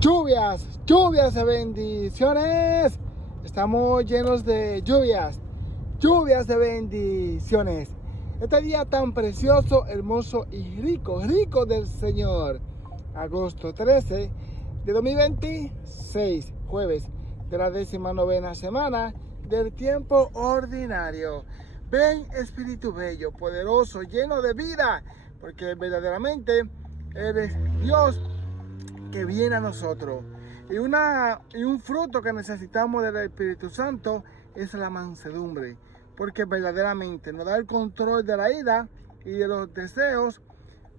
Lluvias de bendiciones. Estamos llenos de lluvias de bendiciones. Este día tan precioso, hermoso y rico del Señor. Agosto 13 de 2026, jueves de la 19ª semana del tiempo ordinario. Ven, Espíritu Bello, poderoso, lleno de vida, porque verdaderamente eres Dios que viene a nosotros. Y un fruto que necesitamos del Espíritu Santo es la mansedumbre, porque verdaderamente nos da el control de la ira y de los deseos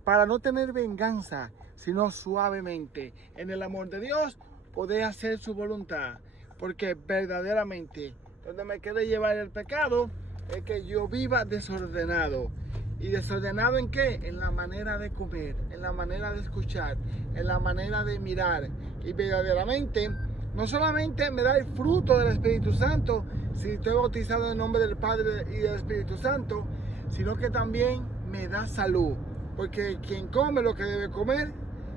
para no tener venganza, sino suavemente, en el amor de Dios, poder hacer su voluntad. Porque verdaderamente, donde me quiere llevar el pecado, es que yo viva desordenado. ¿Y desordenado en qué? En la manera de comer, en la manera de escuchar, en la manera de mirar. Y verdaderamente, no solamente me da el fruto del Espíritu Santo, si estoy bautizado en el nombre del Padre y del Espíritu Santo, sino que también me da salud. Porque quien come lo que debe comer,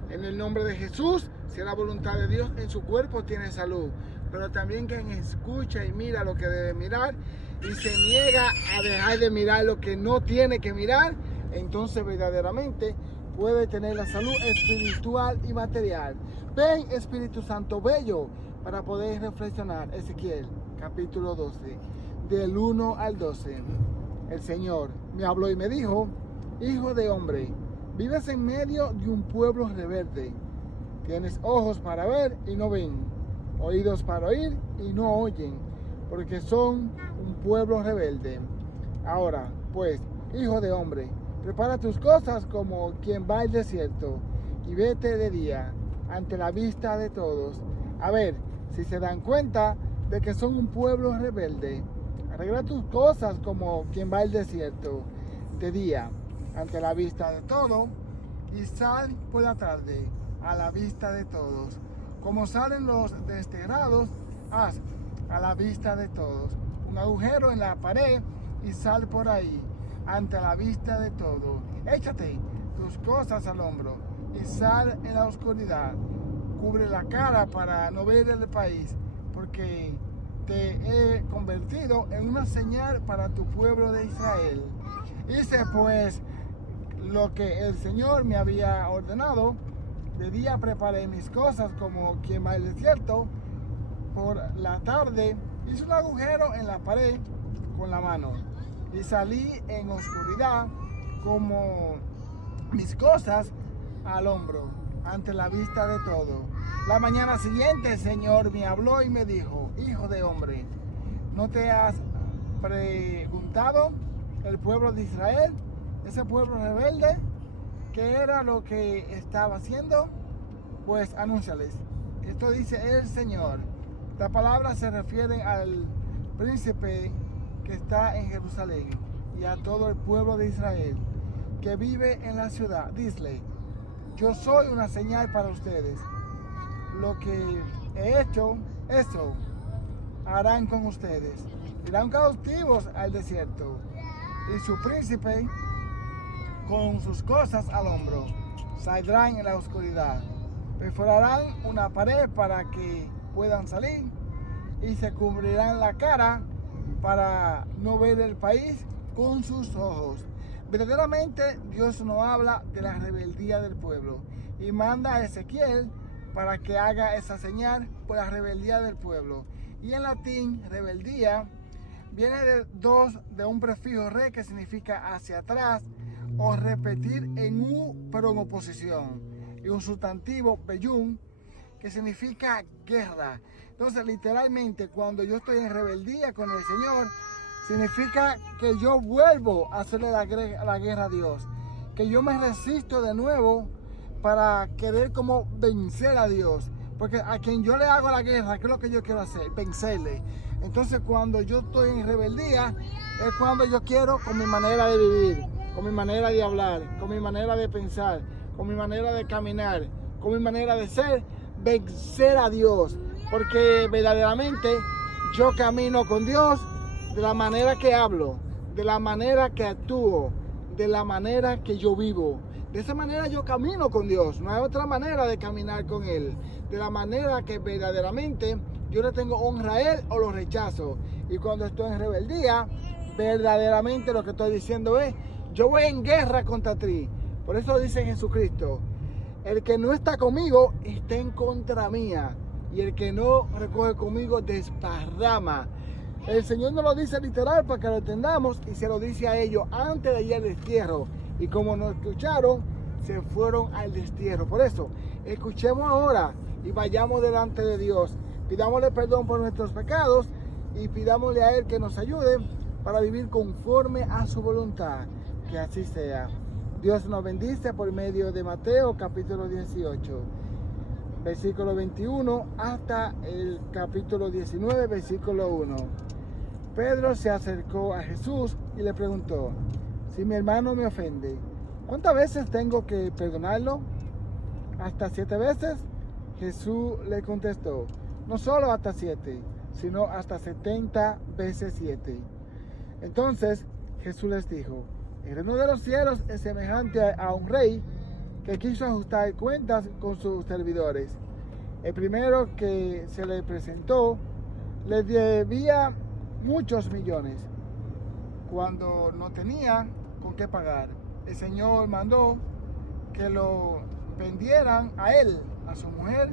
en el nombre de Jesús, si es la voluntad de Dios, en su cuerpo tiene salud. Pero también quien escucha y mira lo que debe mirar y se niega a dejar de mirar lo que no tiene que mirar, entonces verdaderamente puede tener la salud espiritual y material. Ven, Espíritu Santo Bello, para poder reflexionar. Ezequiel, capítulo 12, del 1 al 12. El Señor me habló y me dijo: hijo de hombre, vives en medio de un pueblo rebelde. Tienes ojos para ver y no ven, oídos para oír y no oyen, porque son un pueblo rebelde. Ahora, pues, hijo de hombre, prepara tus cosas como quien va al desierto, y vete de día, ante la vista de todos, a ver si se dan cuenta de que son un pueblo rebelde. Arregla tus cosas como quien va al desierto, de día, ante la vista de todos, y sal por la tarde, a la vista de todos. Como salen los desterrados, haz a la vista de todos un agujero en la pared y sal por ahí, ante la vista de todos. Échate tus cosas al hombro y sal en la oscuridad. Cubre la cara para no ver el país, porque te he convertido en una señal para tu pueblo de Israel. Hice pues lo que el Señor me había ordenado. De día preparé mis cosas como quien va al desierto. Por la tarde hice un agujero en la pared con la mano y salí en oscuridad como mis cosas al hombro, ante la vista de todo. La mañana siguiente el Señor me habló y me dijo: hijo de hombre, ¿no te has preguntado el pueblo de Israel, ese pueblo rebelde, qué era lo que estaba haciendo? Pues anúnciales. Esto dice el Señor. La palabra se refiere al príncipe que está en Jerusalén y a todo el pueblo de Israel que vive en la ciudad. Dile: yo soy una señal para ustedes. Lo que he hecho, eso harán con ustedes. Irán cautivos al desierto, y su príncipe con sus cosas al hombro saldrán en la oscuridad. Perforarán una pared para que puedan salir y se cubrirán la cara para no ver el país con sus ojos. Verdaderamente Dios no habla de la rebeldía del pueblo y manda a Ezequiel para que haga esa señal por la rebeldía del pueblo. Y en latín, rebeldía viene de un prefijo re, que significa hacia atrás o repetir en u, pero en oposición, y un sustantivo bellum, que significa guerra. Entonces, literalmente, cuando yo estoy en rebeldía con el Señor, significa que yo vuelvo a hacerle la guerra a Dios, que yo me resisto de nuevo para querer como vencer a Dios, porque a quien yo le hago la guerra, ¿qué es lo que yo quiero hacer? Vencerle. Entonces, cuando yo estoy en rebeldía, es cuando yo quiero, con mi manera de vivir, con mi manera de hablar, con mi manera de pensar, con mi manera de caminar, con mi manera de ser, vencer a Dios. Porque verdaderamente yo camino con Dios de la manera que hablo, de la manera que actúo, de la manera que yo vivo, De esa manera yo camino con Dios. No hay otra manera de caminar con Él. De la manera que verdaderamente yo le tengo honra a Él o lo rechazo. Y cuando estoy en rebeldía, verdaderamente lo que estoy diciendo es, yo voy en guerra contra ti. Por eso dice Jesucristo, el que no está conmigo está en contra mía. Y el que no recoge conmigo desparrama. El Señor no lo dice literal para que lo entendamos y se lo dice a ellos antes de ir al destierro. Y como no escucharon, se fueron al destierro. Por eso, escuchemos ahora y vayamos delante de Dios. Pidámosle perdón por nuestros pecados y pidámosle a Él que nos ayude para vivir conforme a su voluntad. Que así sea. Dios nos bendice por medio de Mateo capítulo 18, versículo 21 hasta el capítulo 19, versículo 1. Pedro se acercó a Jesús y le preguntó, si mi hermano me ofende, ¿cuántas veces tengo que perdonarlo? ¿Hasta 7 veces? Jesús le contestó, no solo hasta 7, sino hasta 70 veces 7. Entonces Jesús les dijo, el reino de los cielos es semejante a un rey que quiso ajustar cuentas con sus servidores. El primero que se le presentó le debía muchos millones. Cuando no tenía con qué pagar, el Señor mandó que lo vendieran a él, a su mujer,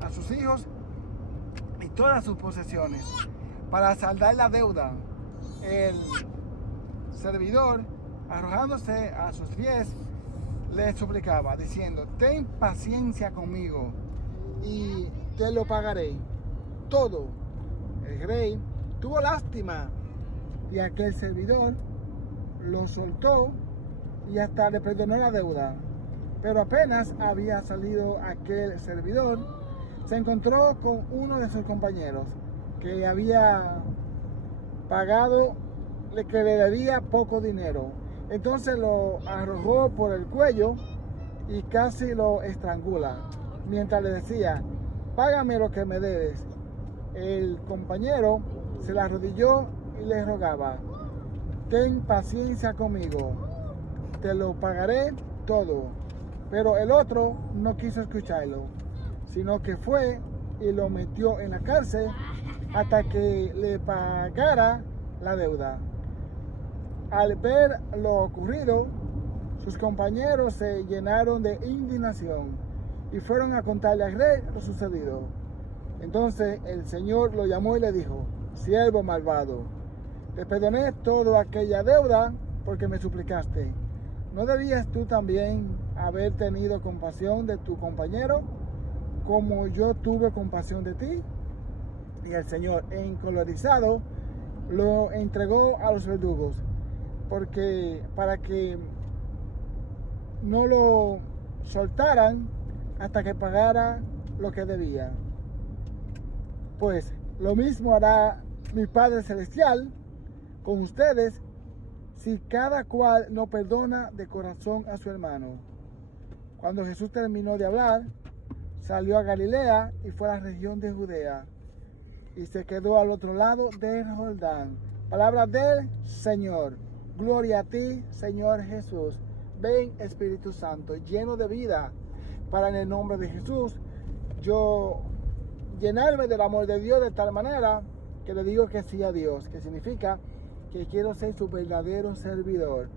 a sus hijos y todas sus posesiones para saldar la deuda. El servidor, arrojándose a sus pies, le suplicaba diciendo, ten paciencia conmigo y te lo pagaré todo. El rey tuvo lástima y aquel servidor lo soltó y hasta le perdonó la deuda. Pero apenas había salido aquel servidor, se encontró con uno de sus compañeros que le había pagado, que le debía poco dinero. Entonces lo arrojó por el cuello y casi lo estrangula, mientras le decía, págame lo que me debes. El compañero se le arrodilló y le rogaba, ten paciencia conmigo, te lo pagaré todo. Pero el otro no quiso escucharlo, sino que fue y lo metió en la cárcel hasta que le pagara la deuda. Al ver lo ocurrido, sus compañeros se llenaron de indignación y fueron a contarle al rey lo sucedido. Entonces el Señor lo llamó y le dijo, siervo malvado, te perdoné toda aquella deuda porque me suplicaste. ¿No debías tú también haber tenido compasión de tu compañero como yo tuve compasión de ti? Y el Señor, encolerizado, lo entregó a los verdugos para que no lo soltaran hasta que pagara lo que debía. Pues lo mismo hará mi Padre Celestial con ustedes si cada cual no perdona de corazón a su hermano. Cuando Jesús terminó de hablar, salió a Galilea y fue a la región de Judea y se quedó al otro lado del Jordán. Palabra del Señor. Gloria a ti, Señor Jesús. Ven, Espíritu Santo, lleno de vida, para en el nombre de Jesús yo llenarme del amor de Dios de tal manera que le digo que sí a Dios, que significa que quiero ser su verdadero servidor,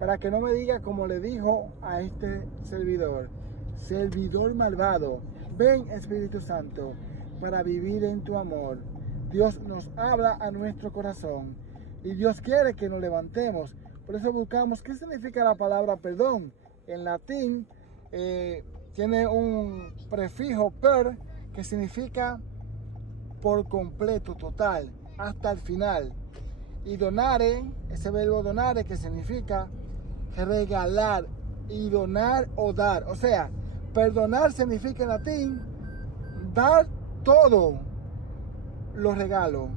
para que no me diga como le dijo a este servidor, servidor malvado. Ven, Espíritu Santo, para vivir en tu amor. Dios nos habla a nuestro corazón y Dios quiere que nos levantemos. Por eso buscamos qué significa la palabra perdón. En latín tiene un prefijo per que significa por completo, total, hasta el final. Y donare, ese verbo donare que significa regalar, y donar o dar. O sea, perdonar significa en latín dar todo, los regalos,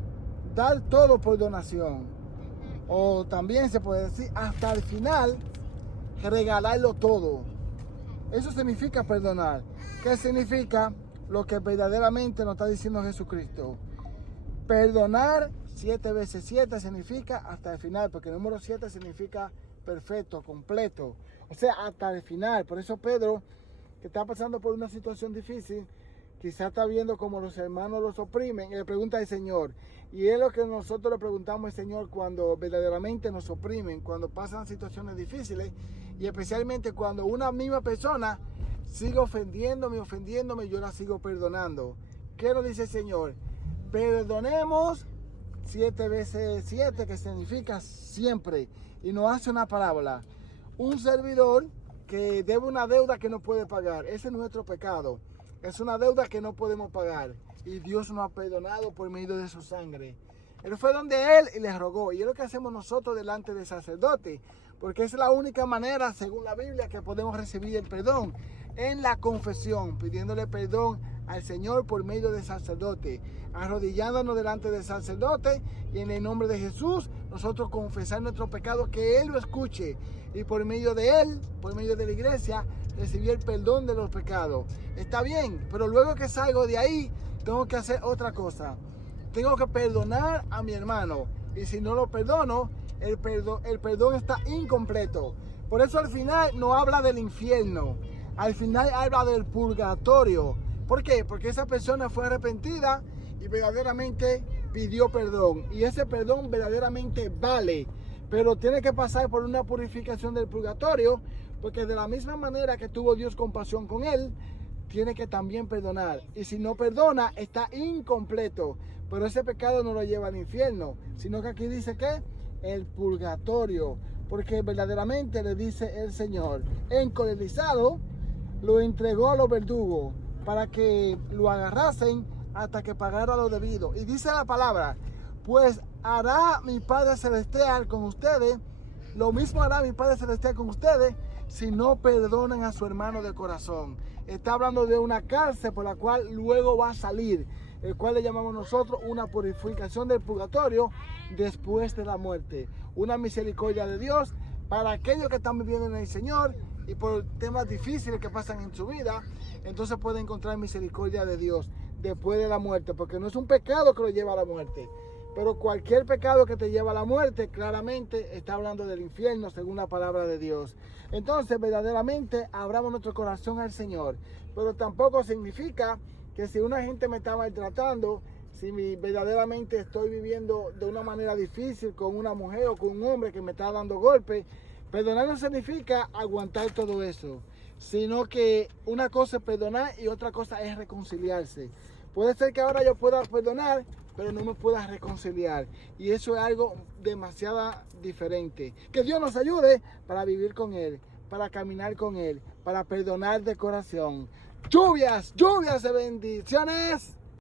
dar todo por donación. O también se puede decir hasta el final, regalarlo todo. Eso significa perdonar. ¿Qué significa? Lo que verdaderamente nos está diciendo Jesucristo. Perdonar 7 veces 7 significa hasta el final, porque el número 7 significa perfecto, completo. O sea, hasta el final. Por eso Pedro, que está pasando por una situación difícil, quizás está viendo como los hermanos los oprimen, y le pregunta al Señor. Y es lo que nosotros le preguntamos al Señor cuando verdaderamente nos oprimen, cuando pasan situaciones difíciles, y especialmente cuando una misma persona sigue ofendiéndome, yo la sigo perdonando. ¿Qué nos dice el Señor? Perdonemos 7 veces 7, que significa siempre. Y nos hace una parábola. Un servidor que debe una deuda que no puede pagar. Ese es nuestro pecado. Es una deuda que no podemos pagar. Y Dios nos ha perdonado por medio de su sangre. Él fue donde Él y le rogó. Y es lo que hacemos nosotros delante del sacerdote. Porque es la única manera, según la Biblia, que podemos recibir el perdón. En la confesión, pidiéndole perdón al Señor por medio del sacerdote, arrodillándonos delante del sacerdote y en el nombre de Jesús nosotros confesar nuestro pecado, que Él lo escuche, y por medio de Él, por medio de la iglesia, recibir el perdón de los pecados. Está bien, pero luego que salgo de ahí tengo que hacer otra cosa. Tengo que perdonar a mi hermano, y si no lo perdono, el perdón está incompleto. Por eso al final no habla del infierno, al final habla del purgatorio. ¿Por qué? Porque esa persona fue arrepentida y verdaderamente pidió perdón. Y ese perdón verdaderamente vale. Pero tiene que pasar por una purificación del purgatorio. Porque de la misma manera que tuvo Dios compasión con él, tiene que también perdonar. Y si no perdona, está incompleto. Pero ese pecado no lo lleva al infierno. Sino que aquí dice que el purgatorio. Porque verdaderamente le dice el Señor, encolerizado, lo entregó a los verdugos para que lo agarrasen hasta que pagara lo debido. Y dice la palabra, pues hará mi Padre Celestial con ustedes, lo mismo hará mi Padre Celestial con ustedes, si no perdonan a su hermano de corazón. Está hablando de una cárcel por la cual luego va a salir, el cual le llamamos nosotros una purificación del purgatorio después de la muerte. Una misericordia de Dios para aquellos que están viviendo en el Señor y por temas difíciles que pasan en su vida, entonces pueden encontrar misericordia de Dios después de la muerte, porque no es un pecado que lo lleva a la muerte, pero cualquier pecado que te lleva a la muerte claramente está hablando del infierno según la palabra de Dios. Entonces verdaderamente abramos nuestro corazón al Señor, pero tampoco significa que si una gente me está maltratando, si verdaderamente estoy viviendo de una manera difícil con una mujer o con un hombre que me está dando golpes, perdonar no significa aguantar todo eso, sino que una cosa es perdonar y otra cosa es reconciliarse. Puede ser que ahora yo pueda perdonar, pero no me pueda reconciliar. Y eso es algo demasiado diferente. Que Dios nos ayude para vivir con Él, para caminar con Él, para perdonar de corazón. Lluvias de bendiciones.